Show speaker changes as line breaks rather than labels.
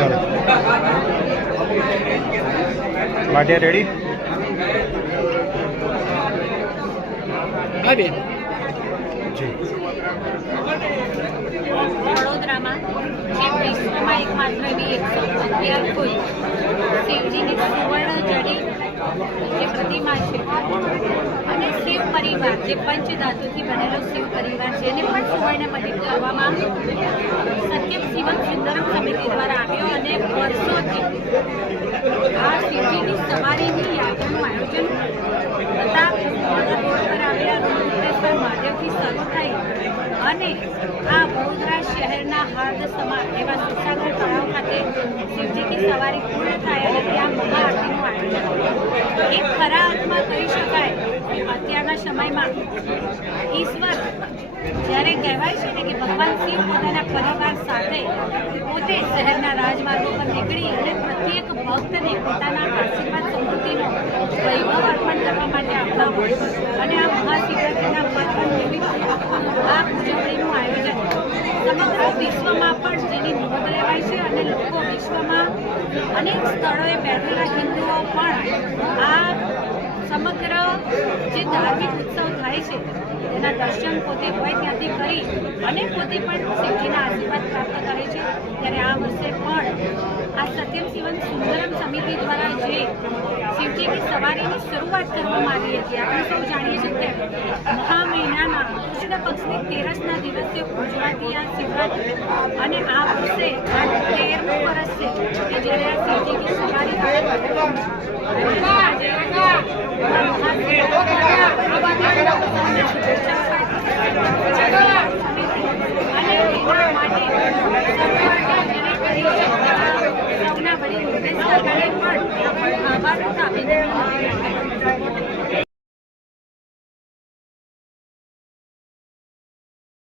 ચાલો. વાટિયા
રેડી
વડોદરામાં શિવ વિશ્વમાં એકમાત્ર એવી એકસો અગિયાર કોઈ શિવજીની સુવર્ણ જડી પ્રતિમા છે પરિવાર, જે પંચધાતુથી બનેલો શિવ પરિવાર છે, એને પણ સુવર્ણ મંદિર કરવામાં સત્યમ શિવમ સુંદરમ સમિતિ દ્વારા આવ્યો અને વર્ષોથી આ શિવજીની સવારીની યાત્રાનું આયોજન વડોદરા રોડ પર શરૂ થઈ અને આ વડોદરા શહેરના હાર્દ સમાન એવા સુસાગર તળાવ ખાતે શિવજીની સવારી પૂર્ણ થાય અને ત્યાં મહાઆરતીનું સમયમાં ઈશ્વર જ્યારે કહેવાય છે ને કે ભગવાન શિવ પોતાના પરિવાર સાથે પોતે શહેરના રાજમાર્ગો પર નીકળી અને પ્રત્યેક ભક્તને પોતાના આશીર્વાદ સમૃદ્ધિનો વૈભવ અર્પણ કરવા માટે આવતા હોય અને આ મહાશિવરાત્રિના પર્વ નિમિત્તે આ ઉજવણીનું આયોજન સમગ્ર વિશ્વમાં પણ જેની નોંધ લેવાય છે અને લોકો વિશ્વમાં અનેક સ્થળોએ બેઠેલા હિન્દુઓ પણ સમગ્ર જે ધાર્મિક ઉત્સવ થાય છે, તેના દર્શન પોતે હોય ત્યાંથી કરી અને પોતે પણ શિવજીના આશીર્વાદ પ્રાપ્ત કરે છે. ત્યારે આ વર્ષે પણ આ સત્યમ શિવન સુંદરમ સમિતિ દ્વારા જે શિવજીની સવારીની શરૂઆત કરવામાં આવી હતી, આપણે સૌ જાણીએ છીએ કે મહા મહિનાના કૃષ્ણ પક્ષની તેરસના દિવસે ઉજવાતી આ શિવરાત્રી અને આ વર્ષે તેરમું વર્ષ છે કે જ્યારે આ શિવજીની સવારી 大冰这是我们